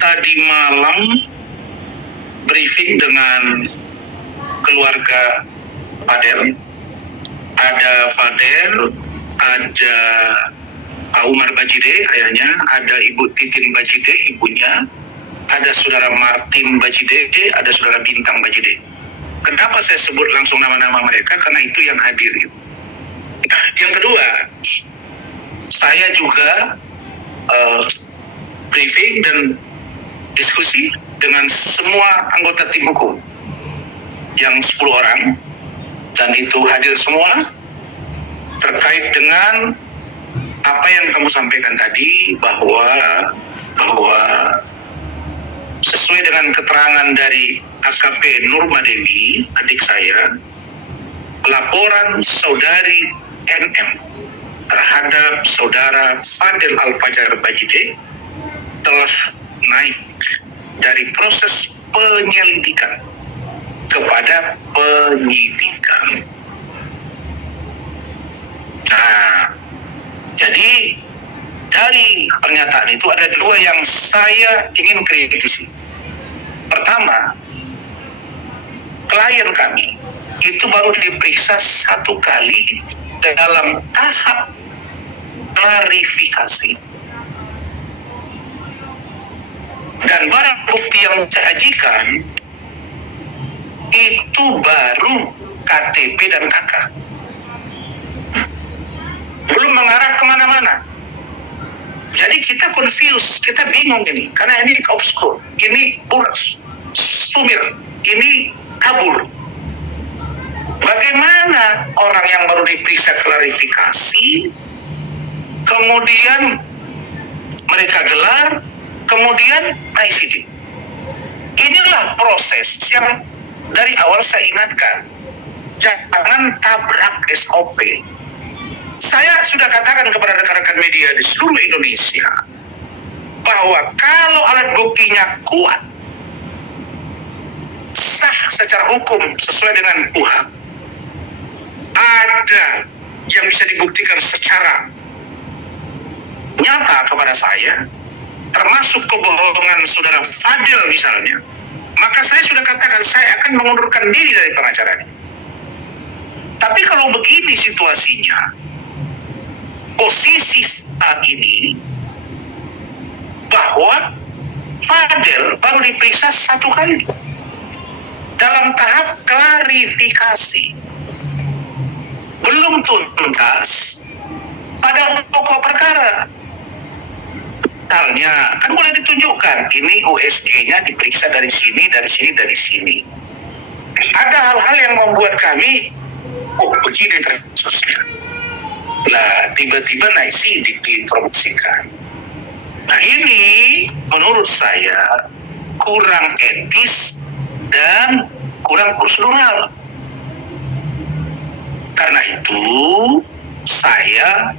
tadi malam briefing dengan keluarga Fadel. Ada Fadel, ada Pak Umar Bajide ayahnya, ada Ibu Titin Bajide ibunya, ada saudara Martin Bajide, ada saudara Bintang Bajide. Kenapa saya sebut langsung nama-nama mereka? Karena itu yang hadir. Yang kedua, saya juga briefing dan diskusi dengan semua anggota tim hukum yang 10 orang, dan itu hadir semua terkait dengan apa yang kamu sampaikan tadi, bahwa sesuai dengan keterangan dari AKP Nurmadewi, adik saya, laporan saudari NM terhadap saudara Fadel Al-Fajar Bajide telah naik dari proses penyelidikan kepada penyidikan. Nah, jadi dari pernyataan itu ada 2 yang saya ingin kritisi. Pertama, klien kami itu baru diperiksa 1 kali dalam tahap klarifikasi. Dan barang bukti yang saya ajukan itu baru KTP dan KK. Belum mengarah kemana-mana. Jadi kita confused, kita bingung ini. Karena ini obskur, ini buras, sumir, ini kabur. Bagaimana orang yang baru diperiksa klarifikasi, kemudian mereka gelar, kemudian ICD. Inilah proses yang dari awal saya ingatkan. Jangan tabrak SOP. Saya sudah katakan kepada rekan-rekan media di seluruh Indonesia bahwa kalau alat buktinya kuat, sah secara hukum sesuai dengan KUHP, ada yang bisa dibuktikan secara nyata kepada saya, termasuk kebohongan saudara Fadel misalnya, maka saya sudah katakan saya akan mengundurkan diri dari pengacara ini. Tapi kalau begini situasinya, posisi saat ini, bahwa Fadel baru diperiksa 1 kali dalam tahap klarifikasi, belum tuntas pada pokok perkara. Misalnya, kan boleh ditunjukkan ini USG-nya diperiksa dari sini, dari sini, dari sini. Ada hal-hal yang membuat kami, oh begini kasusnya. Lah tiba-tiba naik sidik diinformasikan. Nah ini menurut saya kurang etis dan kurang prosedural. Karena itu saya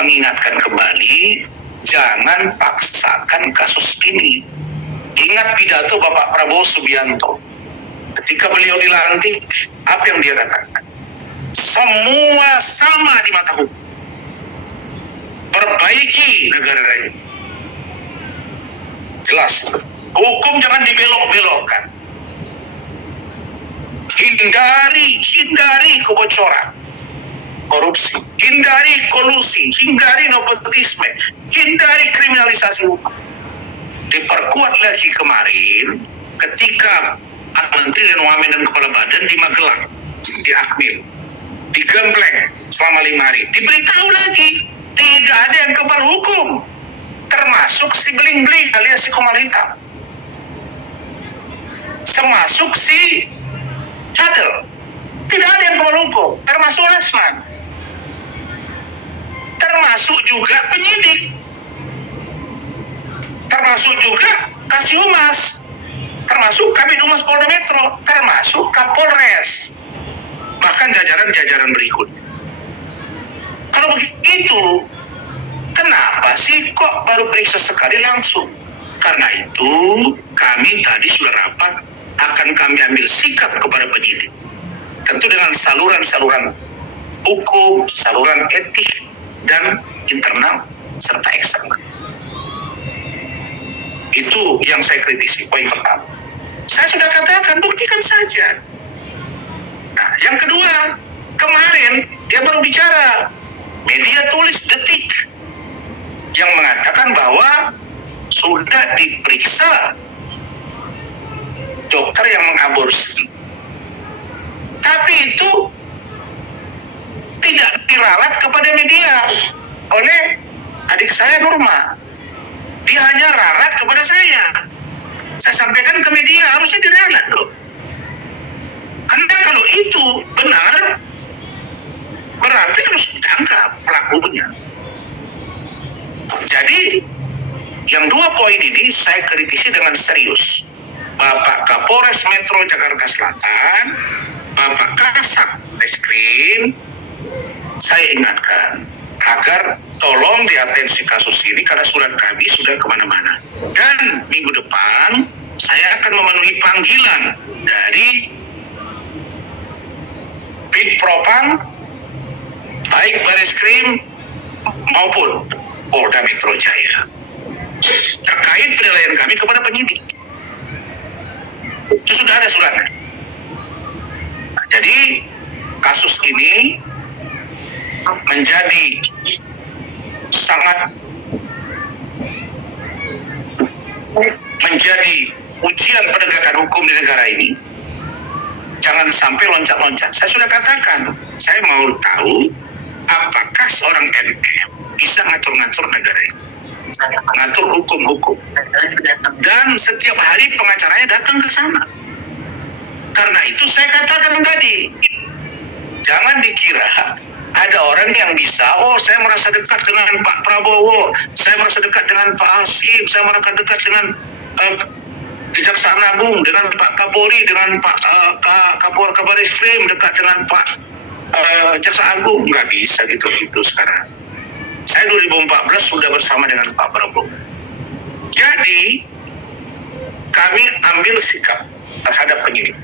mengingatkan kembali, jangan paksakan kasus ini. Ingat pidato Bapak Prabowo Subianto ketika beliau dilantik, apa yang dia katakan? Semua sama di mata hukum. Perbaiki negara ini. Jelas. Hukum jangan dibelok-belokkan. Hindari kebocoran, korupsi, hindari kolusi, hindari nepotisme, hindari kriminalisasi hukum. Diperkuat lagi kemarin ketika Menteri dan Wamen dan Kepala Badan di Magelang, di Akmil, digembleng selama 5 hari. Diberitahu lagi, tidak ada yang kebal hukum, termasuk si beling-beling alias si Komal Hitam, termasuk si Cadel. Tidak ada yang kebal hukum, termasuk Rasman, termasuk juga penyidik, termasuk juga Kasih Humas, termasuk Kabid Humas Polda Metro, termasuk Kapolres, bahkan jajaran-jajaran berikut. Kalau begitu, kenapa sih kok baru periksa sekali langsung? Karena itu kami tadi sudah rapat, akan kami ambil sikap kepada penyidik. Tentu dengan saluran-saluran hukum, saluran etik, dan internal, serta eksternal. Itu yang saya kritisi, poin pertama. Saya sudah katakan, buktikan saja. Nah, yang kedua, kemarin dia baru bicara, media tulis Detik yang mengatakan bahwa sudah diperiksa dokter yang mengaborsi. Tapi itu tidak diralat kepada media oleh adik saya Nurma. Dia hanya ralat kepada saya. Saya sampaikan ke media, harusnya diralat loh. Karena kalau itu benar, berarti harus ditangkap pelakunya. Jadi, yang dua poin ini saya kritisi dengan serius. Bapak Kapolres Metro Jakarta Selatan, Bapak Kasat Reskrim, saya ingatkan agar tolong diatensi kasus ini karena surat kami sudah kemana-mana. Dan minggu depan saya akan memenuhi panggilan dari Bid Propam, baik Bareskrim maupun Polda Metro Jaya, terkait penilaian kami kepada penyidik. Itu sudah ada suratnya. Nah, jadi kasus ini menjadi sangat menjadi ujian penegakan hukum di negara ini. Jangan sampai loncat-loncat. Saya sudah katakan, saya mau tahu apakah seorang MM bisa ngatur-ngatur negara ini, ngatur hukum-hukum. Dan setiap hari pengacaranya datang ke sana. Karena itu saya katakan tadi, jangan dikira ada orang yang bisa, oh saya merasa dekat dengan Pak Prabowo, saya merasa dekat dengan Pak Hasim, saya merasa dekat dengan Kejaksaan Agung, dengan Pak Kapolri, dengan Pak Kabar Eskrim, dekat dengan Pak Jaksa Agung. Nggak bisa gitu-gitu sekarang. Saya 2014 sudah bersama dengan Pak Prabowo. Jadi kami ambil sikap terhadap penyidik.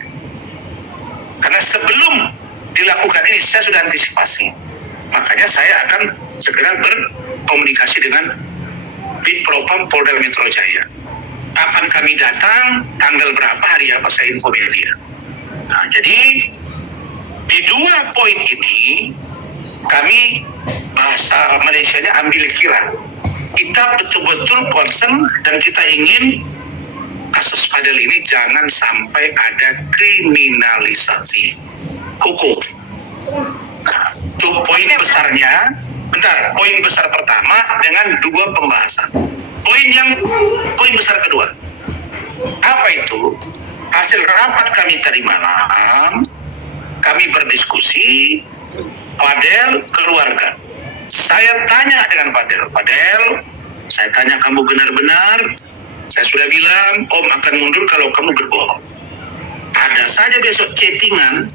Karena sebelum dilakukan ini saya sudah antisipasi. Makanya saya akan segera berkomunikasi dengan Bid Propam Polda Metro Jaya. Kapan kami datang, tanggal berapa, hari apa, saya info media. Nah, jadi di dua poin ini kami bahasa Malaysianya ambil kira. Kita betul-betul concern dan kita ingin kasus Fadel ini jangan sampai ada kriminalisasi hukum. Nah, itu poin besarnya. Bentar, poin besar pertama dengan dua pembahasan. Poin besar kedua. Apa itu? Hasil rapat kami tadi malam, kami berdiskusi, Fadel keluarga. Saya tanya dengan Fadel, saya tanya kamu benar-benar, saya sudah bilang, Om akan mundur kalau kamu berbohong. Ada saja besok chattingan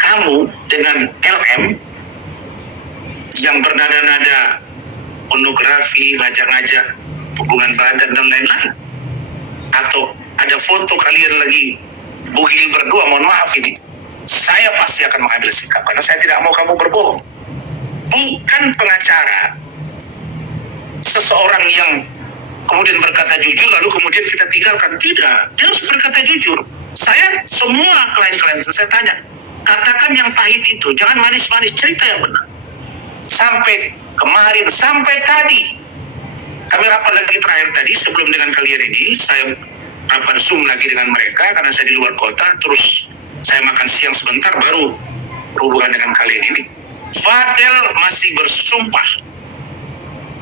kamu dengan LM yang bernada-nada pornografi, ngajak-ngajak hubungan badan dan lain-lain. Atau ada foto kalian lagi bugil berdua, mohon maaf ini. Saya pasti akan mengambil sikap karena saya tidak mau kamu berbohong. Bukan pengacara seseorang yang kemudian berkata jujur lalu kemudian kita tinggalkan. Tidak, dia harus berkata jujur. Saya semua klien-klien saya tanya, katakan yang pahit itu, jangan manis-manis, cerita yang benar. Sampai kemarin, sampai tadi kami rapat lagi terakhir tadi sebelum dengan kalian ini, saya rapat Zoom lagi dengan mereka karena saya di luar kota, terus saya makan siang sebentar baru berhubungan dengan kalian ini. Fadel masih bersumpah,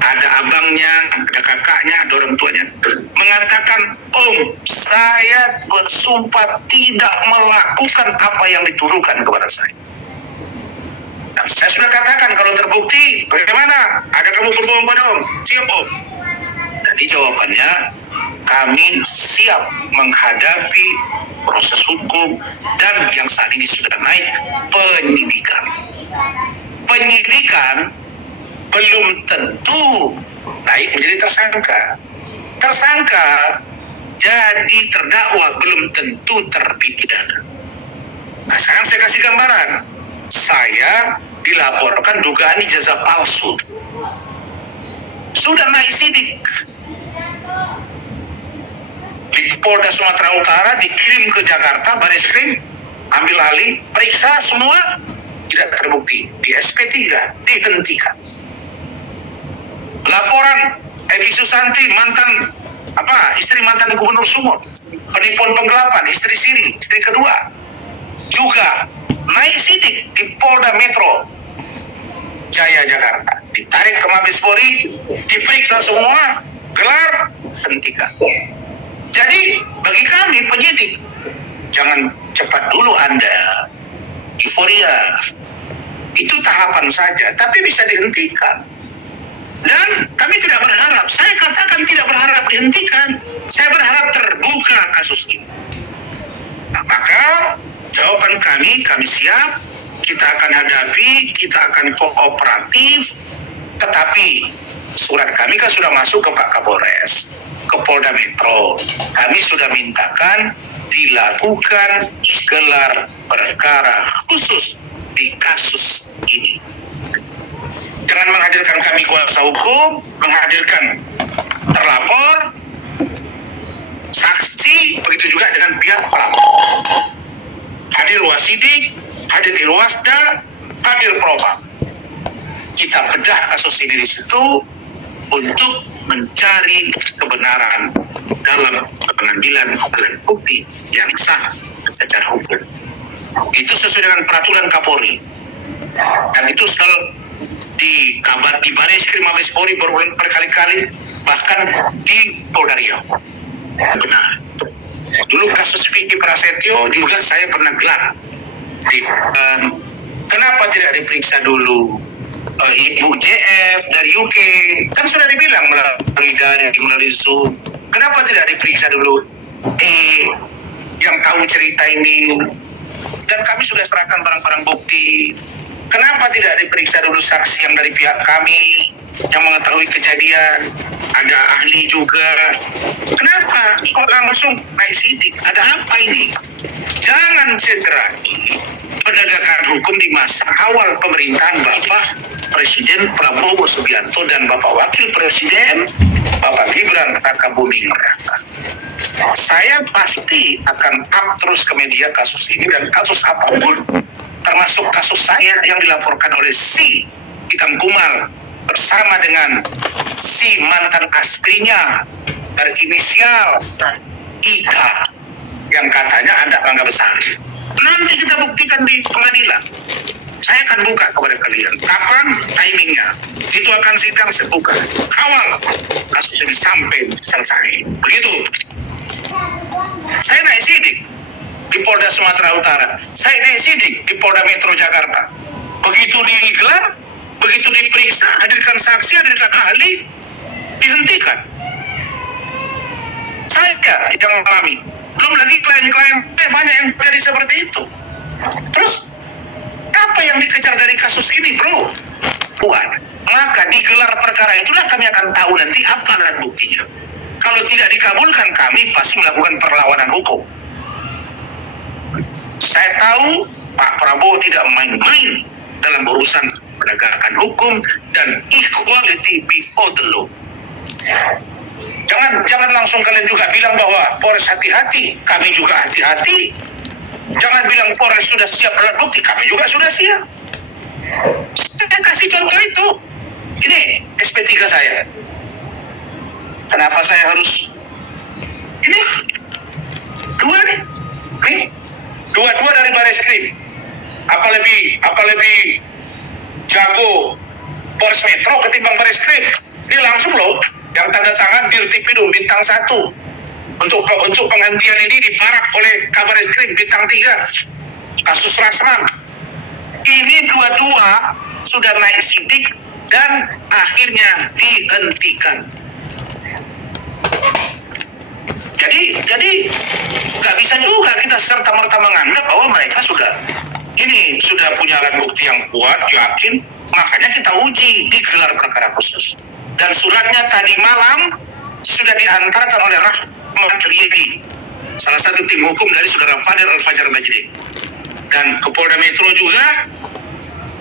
ada abangnya, ada kakaknya, ada orang tuanya, mengatakan, Om, saya bersumpah tidak melakukan apa yang dituduhkan kepada saya. Dan saya sudah katakan, kalau terbukti, bagaimana? Ada kamu berbohong pada Om? Siap Om. Jadi jawabannya, kami siap menghadapi proses hukum dan yang saat ini sudah naik penyidikan. Penyidikan belum tentu naik menjadi tersangka. Tersangka jadi terdakwa belum tentu terpidana. Nah, sekarang saya kasih gambaran. Saya dilaporkan dugaan ijazah palsu. Sudah naik sidik. di Polda Sumatera Utara, dikirim ke Jakarta, Bareskrim, ambil alih, periksa semua, tidak terbukti. Di SP3 dihentikan. Laporan Evi Susanti, istri mantan Gubernur Sumut, penipuan penggelapan, istri Siri, istri kedua, juga naik sidik di Polda Metro Jaya Jakarta, ditarik ke Mabespori, diperiksa semua, gelar, hentikan. Jadi bagi kami penyidik, jangan cepat dulu Anda euforia. Itu tahapan saja, tapi bisa dihentikan. Dan kami tidak berharap, saya katakan tidak berharap dihentikan, saya berharap terbuka kasus ini. Nah, maka jawaban kami siap, kita akan hadapi, kita akan kooperatif, tetapi surat kami kan sudah masuk ke Pak Kapolres, ke Polda Metro. Kami sudah mintakan dilakukan gelar perkara khusus di kasus ini. Dengan menghadirkan kami kuasa hukum, menghadirkan terlapor, saksi, begitu juga dengan pihak pelapor. Hadir wasidik, hadir irwasda, hadir propam. Kita bedah kasus ini di situ untuk mencari kebenaran dalam pengambilan alat bukti yang sah secara hukum. Itu sesuai dengan peraturan Kapolri. Dan itu selalu di Bareskrim Mabespori berulang berkali-kali, bahkan di Polda Riau. Benar. Dulu kasus Vicky Prasetyo juga saya pernah gelar. Kenapa tidak diperiksa dulu Ibu JF dari UK? Kan sudah dibilang melalui Zoom. Kenapa tidak diperiksa dulu yang tahu cerita ini? Dan kami sudah serahkan barang-barang bukti. Kenapa tidak diperiksa dulu saksi yang dari pihak kami yang mengetahui kejadian? Ada ahli juga. Kenapa kok langsung naik sidik? Ada apa ini? Jangan segera penegakan hukum di masa awal pemerintahan Bapak Presiden Prabowo Subianto dan Bapak Wakil Presiden Bapak Gibran Rakabuming Raka. Saya pasti akan up terus ke media kasus ini dan kasus apapun, termasuk kasus saya yang dilaporkan oleh si Hitam Kumal bersama dengan si mantan aspinya berinisial Ika yang katanya ada bangga besar. Nanti kita buktikan di pengadilan. Saya akan buka kepada kalian kapan timingnya. Itu akan sidang sebuka. Kawal kasus ini sampai selesai. Begitu. Saya naik sidik di Polda Sumatera Utara. Saya naik sidik di Polda Metro Jakarta. Begitu digelar, begitu diperiksa, hadirkan saksi, hadirkan ahli, dihentikan. Saya yang mengalami. Belum lagi klien-klien banyak yang jadi seperti itu. Terus apa yang dikejar dari kasus ini, bro? Buat. Maka digelar perkara itulah kami akan tahu nanti apa alat buktinya. Kalau tidak dikabulkan, kami pasti melakukan perlawanan hukum. Saya tahu Pak Prabowo tidak main-main dalam urusan penegakan hukum dan equality before the law. Jangan langsung kalian juga bilang bahwa Polres hati-hati, kami juga hati-hati. Jangan bilang Polres sudah siap alat bukti, kami juga sudah siap. Saya kasih contoh itu. Ini SP3 saya. Kenapa saya harus ini? Dua nih. Dua dari Bareskrim. Apa lebih jago Polres Metro ketimbang Bareskrim? Ini langsung loh yang tanda tangan Dirtipidum bintang 1 untuk penghentian ini diparak oleh Kabareskrim bintang 3 kasus Rasman. Ini dua-dua sudah naik sidik dan akhirnya dihentikan. Jadi nggak bisa juga kita serta-merta menganggap bahwa mereka sudah punya alat bukti yang kuat, yakin, makanya kita uji di gelar perkara khusus. Dan suratnya tadi malam sudah diantarkan oleh Rahmat Riyadi, salah satu tim hukum dari saudara Fadil Al-Fajar Majdi. Dan ke Polda Metro juga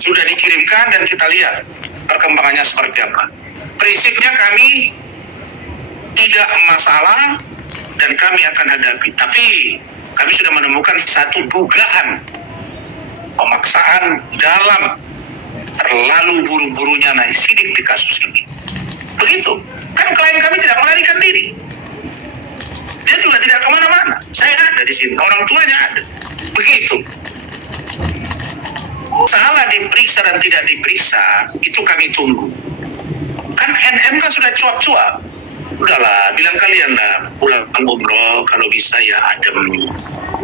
sudah dikirimkan dan kita lihat perkembangannya seperti apa. Prinsipnya kami tidak masalah dan kami akan hadapi. Tapi kami sudah menemukan satu dugaan pemaksaan dalam terlalu buru-burunya naik sidik di kasus ini. Begitu. Kan klien kami tidak melarikan diri. Dia juga tidak kemana-mana. Saya ada di sini, orang tuanya ada. Begitu. Salah diperiksa dan tidak diperiksa, itu kami tunggu. Kan NM kan sudah cuap-cuap. Udahlah, bilang kalian lah, pulang umroh kalau bisa ya adem.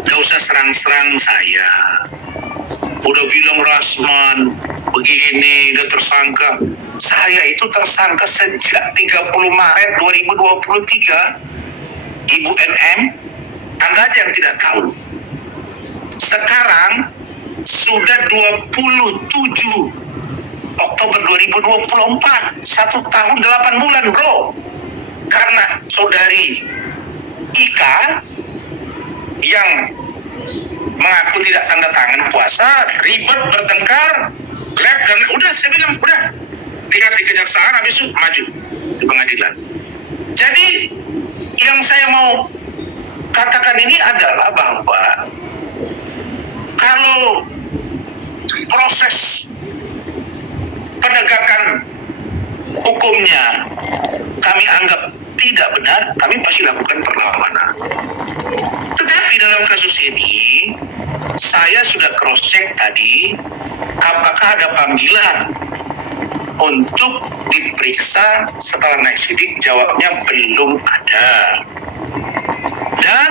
Gak usah serang-serang saya. Udah bilang Rasman, begini, udah tersangka. Saya itu tersangka sejak 30 Maret 2023. Ibu NM, Anda aja yang tidak tahu. Sekarang sudah 27 Oktober 2024, 1 tahun 8 bulan bro. Karena saudari Ika yang mengaku tidak tanda tangan puasa, ribet, bertengkar, lab, dan udah saya bilang, udah lihat di kejaksaan, habis itu maju di pengadilan. Jadi yang saya mau katakan ini adalah bahwa kalau proses penegakan hukumnya kami anggap tidak benar, kami pasti lakukan perlawanan. Tetapi dalam kasus ini, saya sudah cross check tadi, apakah ada panggilan untuk diperiksa setelah naik sidik, jawabnya belum ada. Dan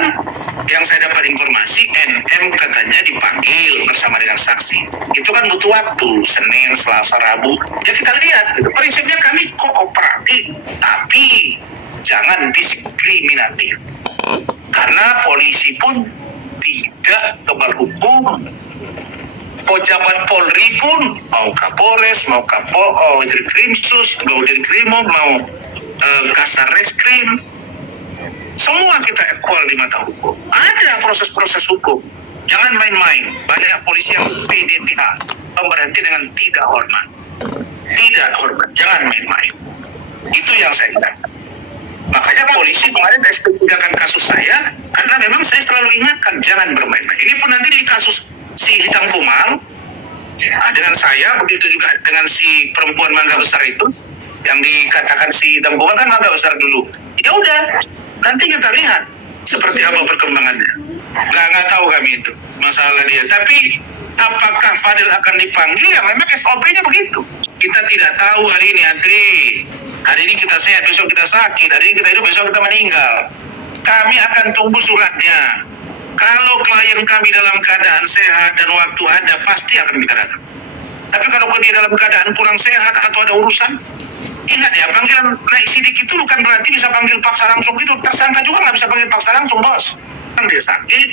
yang saya dapat informasi, NM katanya dipanggil bersama dengan saksi. Itu kan butuh waktu, Senin, Selasa, Rabu. Ya kita lihat, gitu. Prinsipnya kami kooperatif, tapi jangan diskriminatif. Karena polisi pun tidak kebal hukum. Pejabat Polri pun, mau Kapolres, mau Dirkrimsus, mau Dirkrimo, mau Kasar Reskrim, semua kita equal di mata hukum. Ada proses-proses hukum. Jangan main-main. Banyak polisi yang PDTH, pemberhenti dengan tidak hormat. Tidak hormat, jangan main-main. Itu yang saya ingatkan. Makanya polisi kemarin SP3-kan kasus saya, karena memang saya selalu ingatkan, jangan bermain-main. Ini pun nanti di kasus si Hitam Kumal, dengan saya, begitu juga dengan si perempuan mangga besar itu, yang dikatakan si Hitam Kumal kan mangga besar dulu. Ya udah, nanti kita lihat seperti apa perkembangannya. Nggak tahu kami itu masalah dia. Tapi apakah Fadil akan dipanggil? Ya memang SOP-nya begitu. Kita tidak tahu hari ini, Andri. Hari ini kita sehat, besok kita sakit. Hari ini kita hidup, besok kita meninggal. Kami akan tunggu suratnya. Kalau klien kami dalam keadaan sehat dan waktu ada, pasti akan kita datang. Tapi kalau dia dalam keadaan kurang sehat atau ada urusan, ingat ya, panggilan naik sidik itu bukan berarti bisa panggil paksa langsung gitu. Tersangka juga nggak bisa panggil paksa langsung, bos. Dia sakit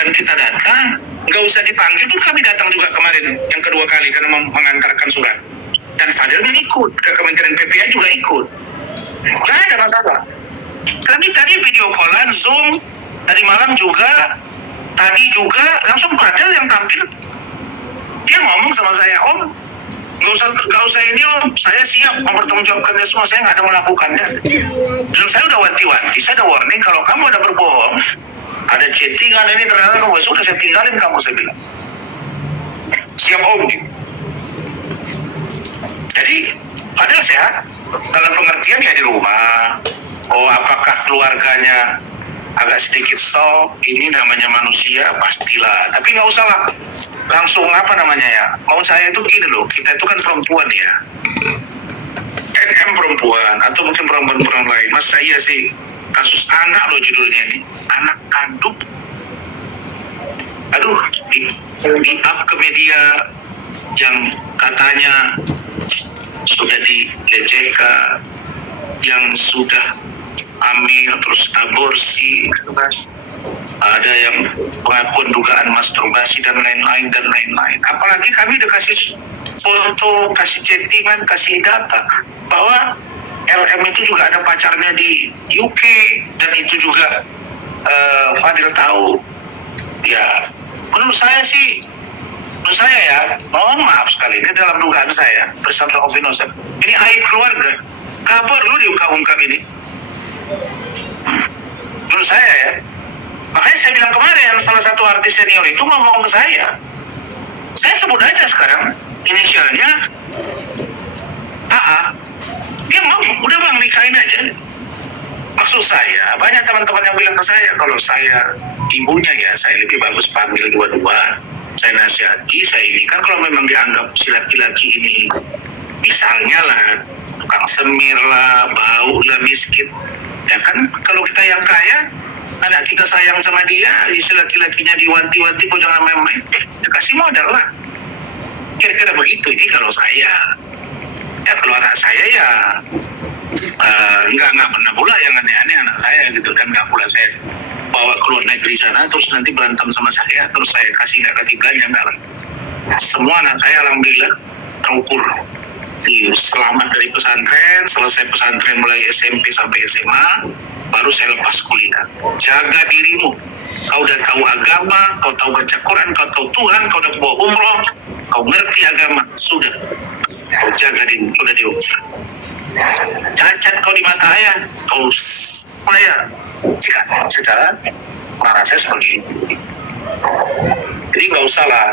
dan kita datang, nggak usah dipanggil. Itu kami datang juga kemarin yang kedua kali karena mengantarkan surat. Dan Fadil ikut, ke Kementerian PPA juga ikut. Nggak ada masalah. Kami tadi video callan, Zoom, tadi malam juga, tadi juga, langsung Fadil yang tampil. Dia ngomong sama saya, Om, nggak usah ini Om, saya siap mempertanggungjawabkannya semua, saya nggak ada melakukannya. Dan saya udah wanti-wanti, saya udah warning, kalau kamu ada berbohong, ada chattingan ini ternyata kamu sudah saya tinggalin kamu, saya bilang. Siap Om. Jadi Fadil sehat dalam pengertian ya di rumah. Oh, apakah keluarganya agak sedikit shock? Ini namanya manusia, pastilah. Tapi nggak usah lah langsung apa namanya ya. Mau saya itu gini loh, kita itu kan perempuan ya. NM perempuan atau mungkin perempuan lain. Masa iya sih kasus anak loh judulnya ini, anak kandung. Aduh, di up ke media yang katanya sudah dilecehkan, yang sudah hamil terus aborsi, ada yang pengakuan dugaan masturbasi dan lain-lain. Apalagi kami udah kasih foto, kasih chattingan, kasih data bahwa LM itu juga ada pacarnya di UK dan itu juga Fadil tahu. Ya, menurut saya ya, mohon maaf sekali, ini dalam dugaan saya bersama Ovinosa. Ini aib keluarga. Kabar lu diungkap-ungkap ini. Menurut saya ya. Makanya saya bilang kemarin salah satu artis senior itu ngomong ke saya sebut aja sekarang inisialnya AA. Dia ngomong, udah bang nikahin aja. Maksud saya, banyak teman-teman yang bilang ke saya, kalau saya ibunya ya, saya lebih bagus panggil dua-dua. Saya nasihati, saya ini kan kalau memang dianggap si laki-laki ini, misalnya lah, tukang semir lah, bau lah, miskin. Ya kan, kalau kita yang kaya, anak kita sayang sama dia, si laki-lakinya diwanti-wanti, kok jangan main-main, ya kasih modal lah. Kira-kira begitu, ini kalau saya. Ya kalau anak saya ya, nggak pernah pula yang aneh-aneh anak saya gitu, dan nggak pula saya bawa ke luar negeri sana terus nanti berantem sama saya terus saya nggak kasih belanja, enggak lah. Semua anak saya alhamdulillah terukur, selamat dari pesantren, selesai pesantren mulai SMP sampai SMA, baru saya lepas kuliah. Jaga dirimu, kau udah tahu agama, kau tahu baca Quran, kau tahu Tuhan, kau udah bawa umroh, kau ngerti agama, sudah kau jaga dirimu, sudah diusir. Cacat kau di mata ayah, kau saya secara marah saya seperti ini. Jadi nggak usah lah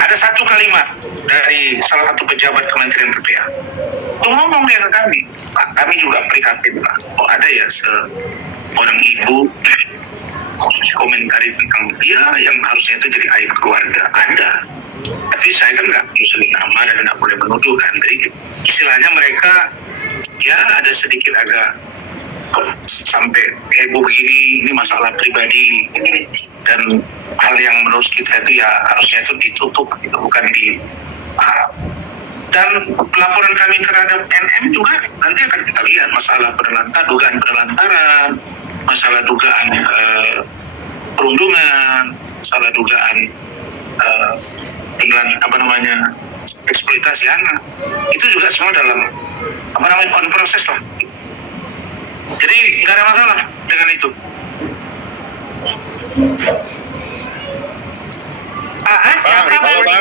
ada satu kalimat dari salah satu pejabat Kementerian PPA. Tuh ngomong dia ke kami, Pak, kami juga prihatin lah. Oh ada ya seorang ibu komentari tentang dia yang harusnya itu jadi aib keluarga. Ada. Tapi saya kan nggak bisa nama dan nggak boleh menuduh kan. Jadi istilahnya mereka ya ada sedikit agak kok sampai heboh begini, ini masalah pribadi dan hal yang menurut kita itu ya harusnya itu ditutup gitu, bukan di dan laporan kami terhadap NM juga nanti akan kita lihat masalah dugaan penelantaran, masalah dugaan perundungan, masalah dugaan eksploitasi anak, itu juga semua dalam on proses lah. Jadi nggak ada masalah dengan itu. Siapa bang?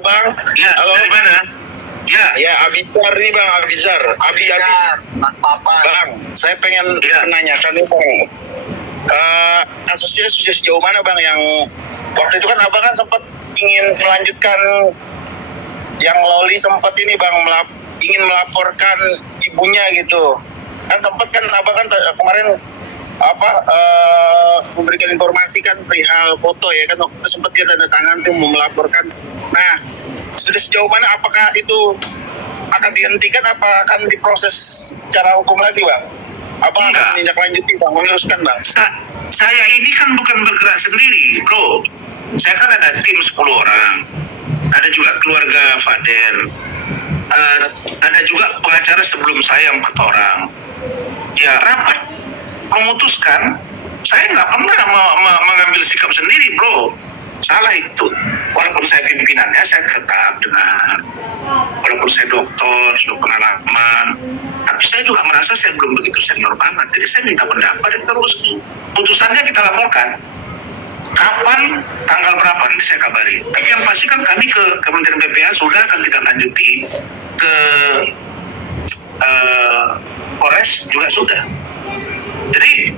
Bang, ya, halo. Dari mana? Ya Abizar nih bang, Abizar, Mas Papa. Bang, saya pengen menanyakan nih bang, kasusnya sudah sejauh mana bang, yang waktu itu kan abang kan sempat ingin melanjutkan yang Loli sempat ini bang, ingin melaporkan ibunya gitu. Kan sempat kan abang kan kemarin memberikan informasi kan perihal foto ya kan, waktu itu sempat dia tanda tangan tuh mau melaporkan. Nah, sudah sejauh mana, apakah itu akan dihentikan, apa akan diproses secara hukum lagi bang? Abang akan menindaklanjuti bang, meneruskan bang? Saya ini kan bukan bergerak sendiri bro, saya kan ada tim 10 orang, ada juga keluarga Fadel, ada juga pengacara sebelum saya 4 orang. Ya rapat memutuskan, saya nggak pernah mengambil sikap sendiri bro, salah itu. Walaupun saya pimpinannya, saya tetap dengar. Walaupun saya dokter, sudah pengalaman, tapi saya juga merasa saya belum begitu senior banget. Jadi saya minta pendapat dan terus putusannya kita laporkan. Kapan, tanggal berapa, nanti saya kabari. Tapi yang pasti kan kami ke Kementerian PPA sudah akan tidak lanjuti, ke Polres juga sudah. Jadi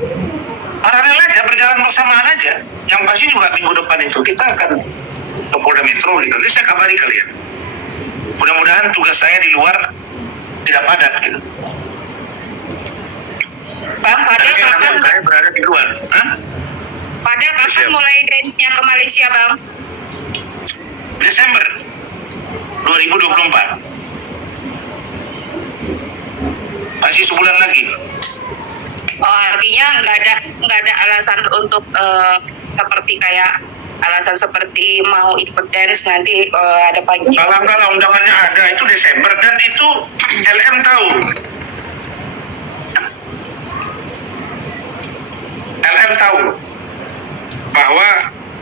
paralel aja, berjalan bersamaan aja. Yang pasti juga minggu depan itu kita akan ke Polda Metro gitu. Nanti saya kabari kalian. Mudah-mudahan tugas saya di luar tidak padat gitu. Bang, pada kapan? Saya berada di luar. Pada kapan mulai dance-nya ke Malaysia bang? Desember 2024. Masih sebulan lagi. Oh, artinya nggak ada alasan untuk seperti kayak alasan seperti mau ikut dance nanti ada panggilan. Kalau undangannya ada itu Desember, dan itu LM tahu. LM tahu bahwa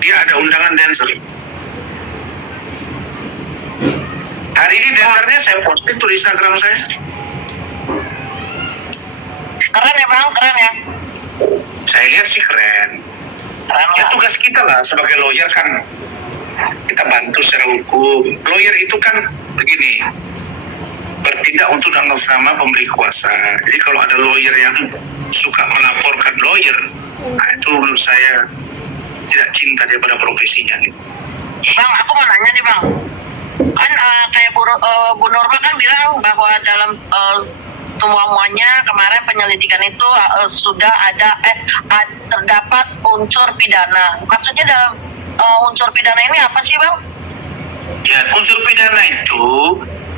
dia ada undangan dancer. Hari ini dancernya saya posting di Instagram saya. Keren ya bang, keren ya. Saya lihat sih keren. Ya tugas kita lah sebagai lawyer kan, kita bantu secara hukum. Lawyer itu kan begini, bertindak untuk atas nama pemberi kuasa. Jadi kalau ada lawyer yang suka melaporkan lawyer, nah itu menurut saya tidak cinta daripada profesinya gitu. Bang, aku mau nanya nih Bang. Kan kayak Bu Nurma kan bilang bahwa dalam semuanya kemarin penyelidikan itu sudah ada terdapat unsur pidana. Maksudnya dalam unsur pidana ini apa sih Bang? Ya, unsur pidana itu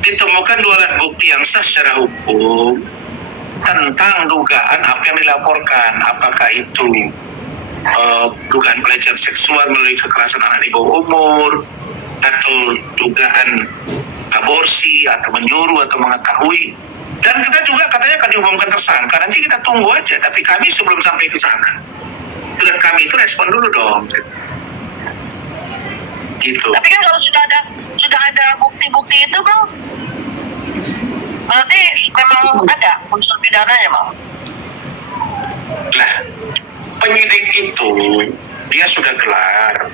ditemukan 2 alat bukti yang sah secara hukum tentang dugaan apa yang dilaporkan, apakah itu dugaan pelecehan seksual melalui kekerasan anak di bawah umur, atau dugaan aborsi, atau menyuruh, atau mengetahui. Dan kita juga katanya akan diumumkan tersangka. Nanti kita tunggu aja. Tapi kami sebelum sampai ke sana, dan kami itu respon dulu dong. Gitu. Tapi kan kalau sudah ada bukti-bukti itu Bang, berarti memang ada unsur pidananya Bang. Lah, penyidik itu dia sudah gelar